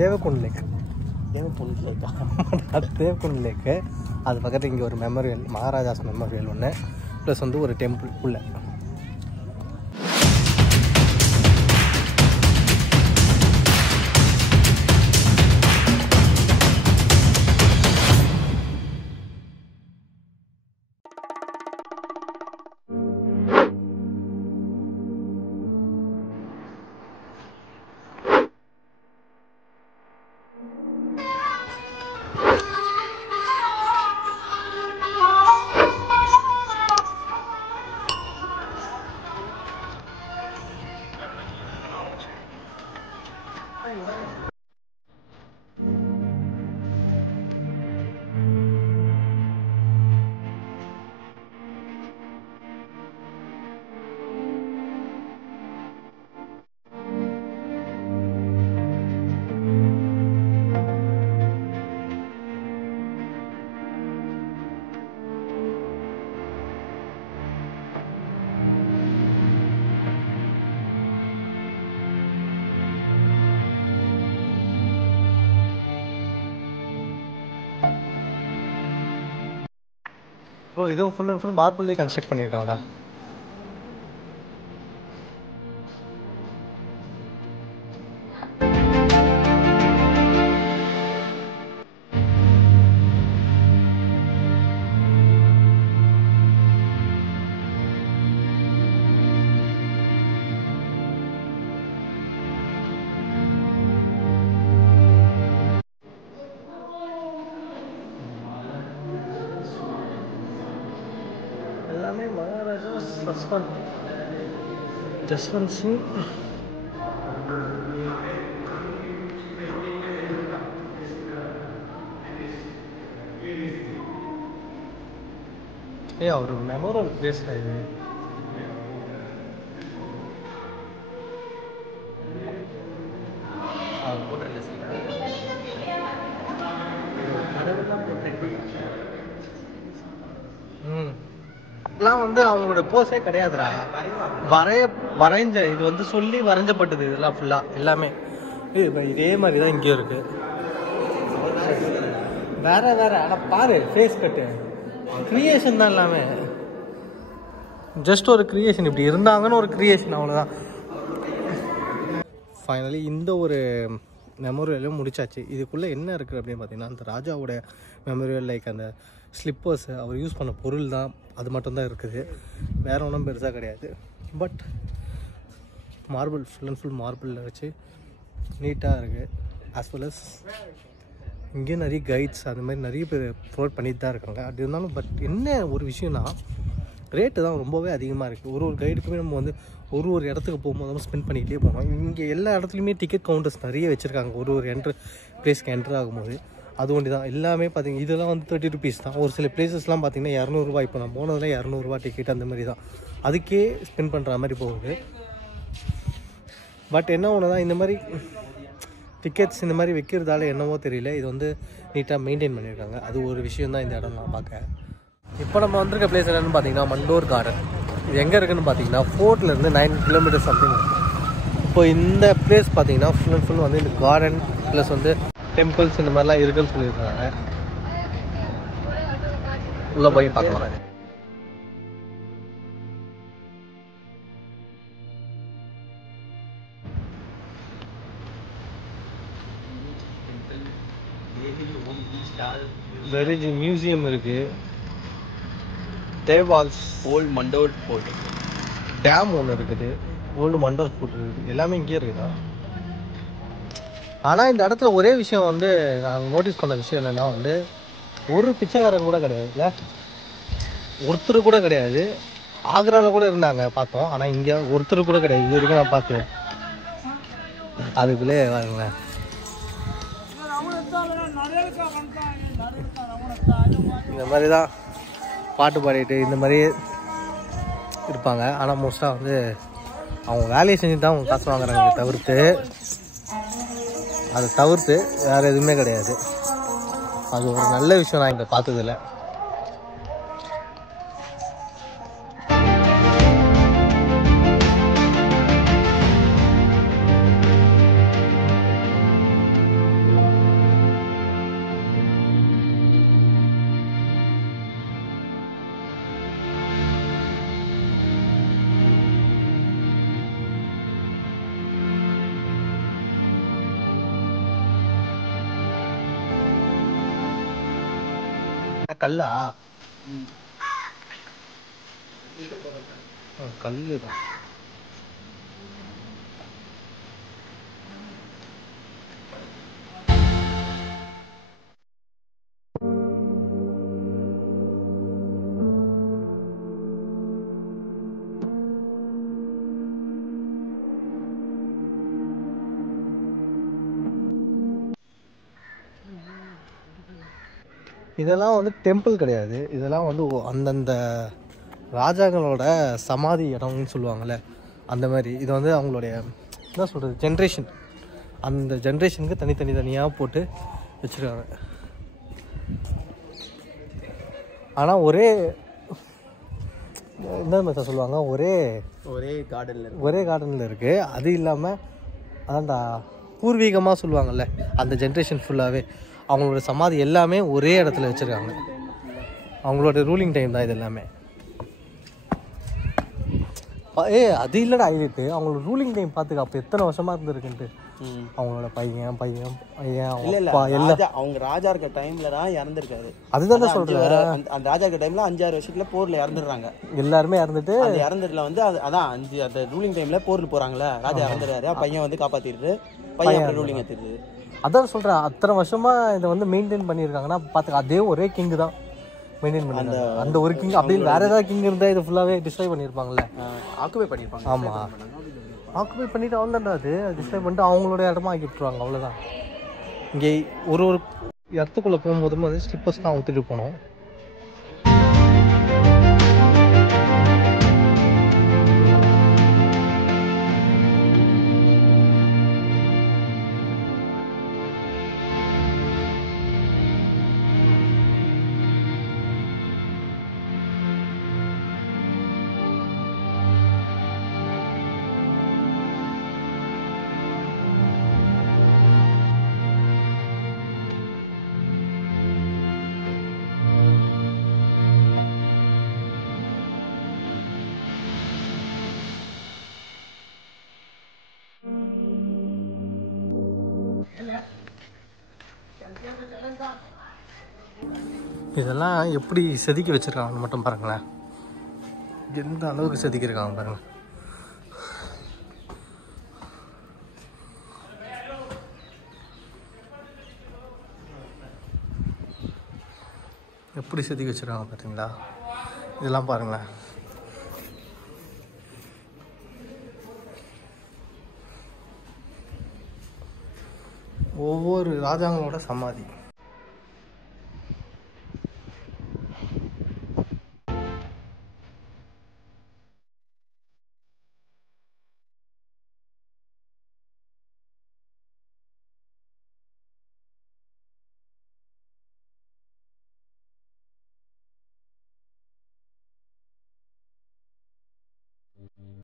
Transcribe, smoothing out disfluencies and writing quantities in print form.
தேவகுண்ட் லேக். தேவகுண்ட் லேக்கு. அது பக்கத்தில் இங்கே ஒரு மெமோரியல், மகாராஜாஸ் மெமோரியல் ஒன்று, ப்ளஸ் வந்து ஒரு டெம்பிள் உள்ள. ஓ, இதுவும் ஃபுல் அண்ட் ஃபுல் மார்பிள்லேயே கன்ஸ்ட்ரக்ட் பண்ணியிருக்காங்களா? எல்லாமே மகாராஜா ஜஸ்வந்த் சிங். அவர் மெமோரல் பிளேஸ் இது. இதெல்லாம் வந்து அவங்களோட போஸே கிடையாதுடா, வரைஞ்ச இது வந்து சொல்லி வரைஞ்சப்பட்டது. இதெல்லாம் ஃபுல்லா எல்லாமே இதே மாதிரி தான் இங்கேயும் இருக்கு. வேற வேற. ஆனால் பாரு, ஃபேஸ் கட்டு கிரியேஷன் தான் எல்லாமே. ஜஸ்ட் ஒரு கிரியேஷன், இப்படி இருந்தாங்கன்னு ஒரு கிரியேஷன், அவ்வளோதான். ஃபைனலி இந்த ஒரு மெமோரியலும் முடிச்சாச்சு. இதுக்குள்ளே என்ன இருக்குது அப்படின்னு பார்த்தீங்கன்னா, அந்த ராஜாவோட மெமோரியல், லைக் அந்த ஸ்லிப்பர்ஸு, அவர் யூஸ் பண்ண பொருள் தான், அது மட்டும்தான் இருக்குது. வேறு ஒன்றும் பெருசாக கிடையாது. But marble, full and full மார்பிளில் வச்சு நீட்டாக இருக்குது. ஆஸ் வெல் அஸ் இங்கேயும் நிறைய கைட்ஸ் அந்த மாதிரி நிறைய பேர் ப்ரொவைட் பண்ணிட்டு தான் இருக்காங்க. அப்படி இருந்தாலும் பட் என்ன ஒரு விஷயம்னா, ரேட்டு தான் ரொம்பவே அதிகமாக இருக்குது. ஒரு கைடுக்குமே நம்ம வந்து ஒரு இடத்துக்கு போகும்போது நம்ம ஸ்பெண்ட் பண்ணிக்கிட்டே போகணும். இங்கே எல்லா இடத்துலையுமே டிக்கெட் கவுண்டர்ஸ் நிறைய வச்சுருக்காங்க. ஒரு பிளேஸ்க்கு என்ட்ரு ஆகும்போது அது ஒன்று தான். எல்லாமே பார்த்திங்க, இதெல்லாம் வந்து 30 rupees தான். ஒரு சில பிளேசஸ்லாம் பார்த்திங்கன்னா 200 ரூபா. இப்போ நான் போனதில் 200 ரூபா டிக்கெட் அந்த மாதிரி தான். அதுக்கே ஸ்பெண்ட் பண்ணுற மாதிரி போகுது. பட் என்ன ஒன்று தான், இந்த மாதிரி டிக்கெட்ஸ் இந்த மாதிரி வைக்கிறதால என்னவோ தெரியல, இது வந்து நீட்டாக மெயின்டைன் பண்ணியிருக்காங்க. அது ஒரு விஷயம் தான் இந்த இடம் நான் பார்க்க. இப்போ நம்ம வந்திருக்க பிளேஸ் என்னென்னு பார்த்தீங்கன்னா மண்டோர் கார்டன். இது எங்கே இருக்குதுன்னு பார்த்தீங்கன்னா ஃபோர்ட்லேருந்து 9 kilometers சம்திங். இப்போ இந்த பிளேஸ் பார்த்தீங்கன்னா ஃபுல் அண்ட் ஃபுல் வந்து இந்த கார்டன் ப்ளஸ் வந்து டெம்பிள்ஸ் இந்த மாதிரிலாம் இருக்குன்னு சொல்லியிருக்காங்க. உள்ளே போய் பார்க்கலாம். வெரிஜி மியூசியம் இருக்குது. தேவால்ஸ், ஓல்டு மண்டோர் ஃபோர்ட், டேம் ஒன்று இருக்குது, ஓல்டு மண்டோர் ஃபோர்ட் இருக்குது. எல்லாமே இங்கேயே இருக்குதா? ஆனால் இந்த இடத்துல ஒரே விஷயம் வந்து நாங்கள் நோட்டீஸ் பண்ண விஷயம் என்னென்னா வந்து, ஒரு பிச்சைக்காரன் கூட கிடையாது, இல்லை ஒருத்தர் கூட கிடையாது. ஆக்ராவில் கூட இருந்தாங்க பார்த்தோம், ஆனால் இங்கே ஒருத்தர் கூட கிடையாது. இது வரைக்கும் நான் பார்த்தேன். அதுக்குள்ளே வாருங்களேன். இந்த மாதிரி தான் பாட்டு பாடிட்டு இந்த மாதிரி இருப்பாங்க. ஆனால் மோஸ்ட்டாக வந்து அவங்க வேலையை செஞ்சு தான் அவங்க காசு வாங்குறாங்க தவிர்த்து, அதை தவிர்த்து வேறு எதுவுமே கிடையாது. அது ஒரு நல்ல விஷயம் நான் இங்கே பார்த்ததில்ல. கல்லா? கல்லு தான். இதெல்லாம் வந்து டெம்பிள் கிடையாது, இதெல்லாம் வந்து அந்தந்த ராஜாக்களோட சமாதி இடம்னு சொல்லுவாங்கள்ல, அந்த மாதிரி. இது வந்து அவங்களுடைய என்ன சொல்கிறது, ஜென்ரேஷன், அந்த ஜென்ரேஷனுக்கு தனித்தனியாக போட்டு வச்சுருக்காங்க. ஆனால் ஒரே என்ன மெத்தட் சொல்லுவாங்க, ஒரே கார்டனில் இருக்குது. அது இல்லாமல் அதான்டா பூர்வீகமாக சொல்லுவாங்கள்ல, அந்த ஜென்ரேஷன் ஃபுல்லாகவே அவங்களோட சமாதி எல்லாமே ஒரே இடத்துல வச்சுருக்காங்க. அவங்களோட ரூலிங் டைம் தான் இது எல்லாமே. அது இல்லைடா ஹைலைட்டு, அவங்களோட ரூலிங் டைம் பார்த்துக்க அப்போ எத்தனை வருஷமாக இருந்திருக்குன்ட்டு. அவங்களோட பையன் அப்பா எல்லாம் அவங்க ராஜா இருக்க டைம்ல தான் இறந்துருக்காரு. அதுதான் சொல்றேன், அந்த ராஜா இருக்க டைம்ல 5-6 வருஷத்துல போர்ல இறந்துடுறாங்க. எல்லாருமே இறந்துட்டு அந்த இறந்துட்டுல வந்து அதான் அந்த ரூலிங் டைம்ல போர்ல போறாங்கல்ல, ராஜா இறந்துறாரு, பையன் வந்து காப்பாத்திடுது, பையன் ரூலிங் எடுத்துருது. அதான் சொல்றேன், அத்தனை வருஷமா இதை வந்து மெயின்டைன் பண்ணியிருக்காங்கன்னா பார்த்துக்க. அதே ஒரே கிங் தான் மெயின்டைன் பண்ணி, அந்த ஒரு கிங். அப்படி வேற ஏதாவது கிங் இருந்தால் இதை ஃபுல்லாகவே டிஸ்ட்ராய் பண்ணியிருப்பாங்கல்ல, ஆக்குபை பண்ணியிருப்பாங்க. ஆமாம், ஆக்குபை பண்ணிவிட்டு அவ்வளோதான்டா, அது டிஸ்ட்ராய் பண்ணிட்டு அவங்களோட இடமா ஆக்கி விட்டுருவாங்க, அவ்வளோதான். இங்கே ஒரு இடத்துக்குள்ளே போகும்போதும் வந்து ஸ்லிப்பர்ஸ் தான் ஊற்றிட்டு போனோம். இதெல்லாம் எப்படி செதுக்கி வச்சிருக்காங்கன்னு மட்டும் பாருங்களேன், எந்த அளவுக்கு செதுக்கியிருக்காங்க பாருங்க. எப்படி செதுக்கி வச்சிருக்காங்க பார்த்தீங்களா, இதெல்லாம் பாருங்களேன். ஒவ்வொரு ராஜாங்களோட சமாதி